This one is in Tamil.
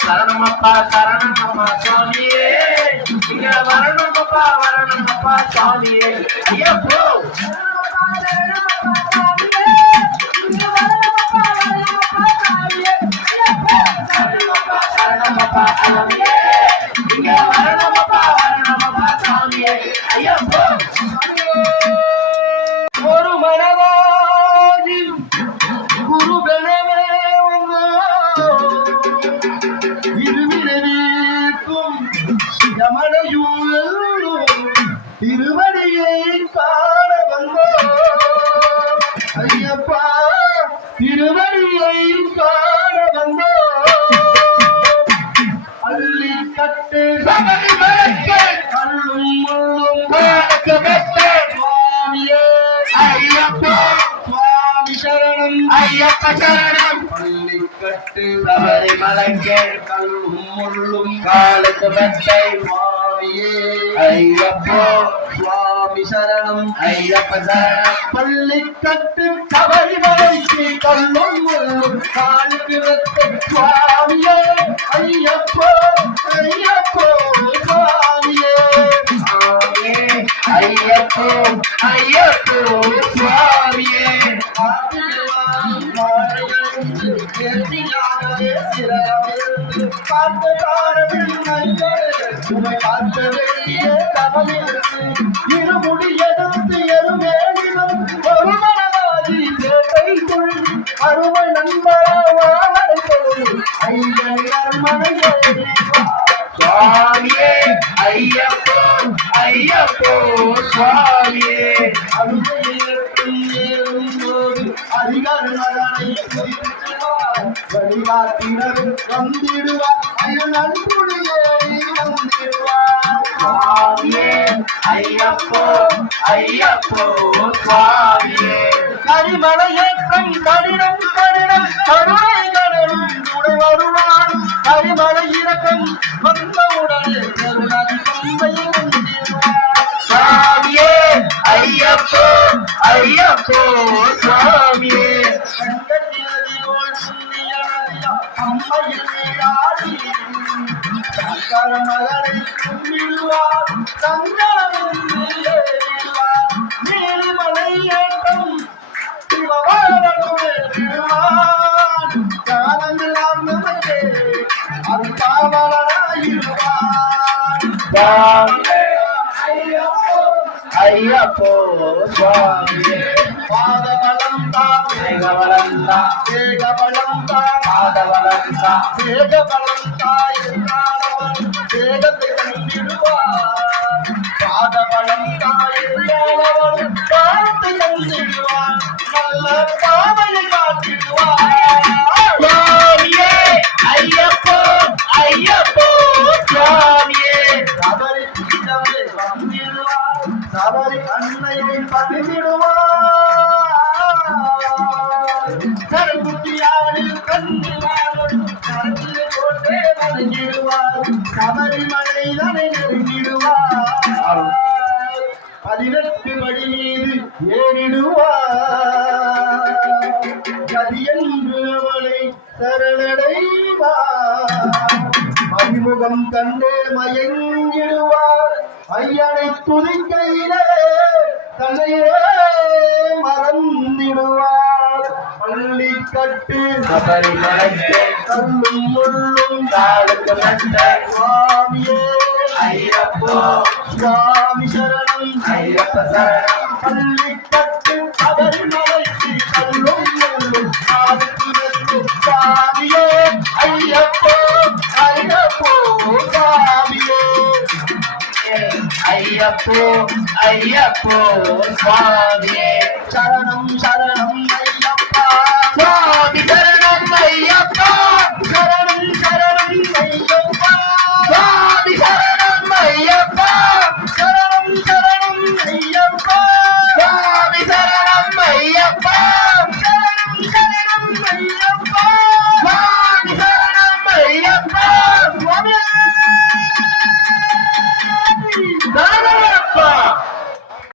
சரணமப்பா சரணமப்பா சுவாமியே இங்க வரணுமப்பா வரணுமப்பா சுவாமியே ஐயப்போ சரணமப்பா சுவாமியே இங்க வரணுமப்பா வரணுமப்பா சுவாமியே ஐயப்போ ஒரு மனவாதி குரு கணவே இருவினைக்கும் யமனையும் திருவடியை காண வந்தோம் ஐயப்பா திருவடியை காண வந்தோம் அள்ளி கட்டு கல்லும் முள்ளும் சுவாமியே ஐயப்பா சுவாமி சரணம் ஐயப்ப சரணம் பள்ளிக்கட்டு சபரிமலைக்கே கல்லும் முள்ளும் காலுக்கு மெத்தை சுவாமியே ஐயப்போ சுவாமி சரணம் ஐயப்ப சரணம் பள்ளிக்கட்டு சபரிமலைக்கு கல்லும் முள்ளும் காலுக்கு மெத்தை சுவாமியே ஐயப்போ ஐயப்போ சுவாமியே ஐயப்போ ஐயப்போ சுவாமியே இருமுடி எடுத்து எருமேனிலும் ஒரு மனவாதி பேட்டை கொள் அருமை நண்பரை கொள் ஐயர் மனையே சுவாமியே ஐயப்போ ஐயப்போ சுவாமியே அதிகார மகனை வழிகாட்டினர் வந்திடுவார் நன்குடியே வந்திடுவார் சுவாமியே ஐயப்போ ஐயப்போ சுவாமியே கரிமலையேற்றம் கடினம் கடினம் கருணை கடலும் உடை வருவான் கரிமலை இறக்கம் வந்தவுடனே கருணை தந்தையை வந்திடுவார் சுவாமியே ஐயப்போ ஐயப்போ சுவாமியே மகனை கும்பிடுவார் நீலிமலை ஏற்றம் சிவவாழ்வான் காலமெல்லாம் நமக்கே அது காவலனாயிருவான் ஐயப்போ சுவாமியே பாதபலம் தான் வேகபலம் தான் வேகபலம் தான் பாதபலம் தான் வேகபலம் தான் எல்லாரும் வேகத்தை கண்டிடுவார் பாதபலம் தான் எல்லாரும் பாதத்தை கண்டிடுவார் நல்ல பாதையை காட்டிடுவார் சுவாமியே ஐயப்போ ஐயப்போ சுவாமியே சபரி வந்திடுவார் சபரி அன்னையை பதிவிடுவார் கருங்குட்டியாரில் கண்டிடுவார் போட்டே வணங்கிடுவார் சபரிமலை தனை நெருங்கிடுவார் 18 படி மீது ஏறிடுவார் கதியன்று அவளை சரணடைவார் அறிமுகம் கண்டே மயங்கிடுவார் ஐயனை துதிக்கையிலே தன்னையே மறந்திடுவார் பள்ளி கட்டு சபரிமலைக்கே கல்லும் முள்ளும் காலுக்கு மெத்தை சுவாமியே ஐயப்போ சுவாமி சரணம் ஐயப்ப சரணம் பள்ளி கட்டு சபரிமலைக்கு கல்லும் முள்ளும் காலுக்கு மெத்தை சுவாமியே ஐயப்போ ஐயப்போ சுவாமியே ஐயப்போ ஐயப்போ சுவாமியே சரணம் சரணம்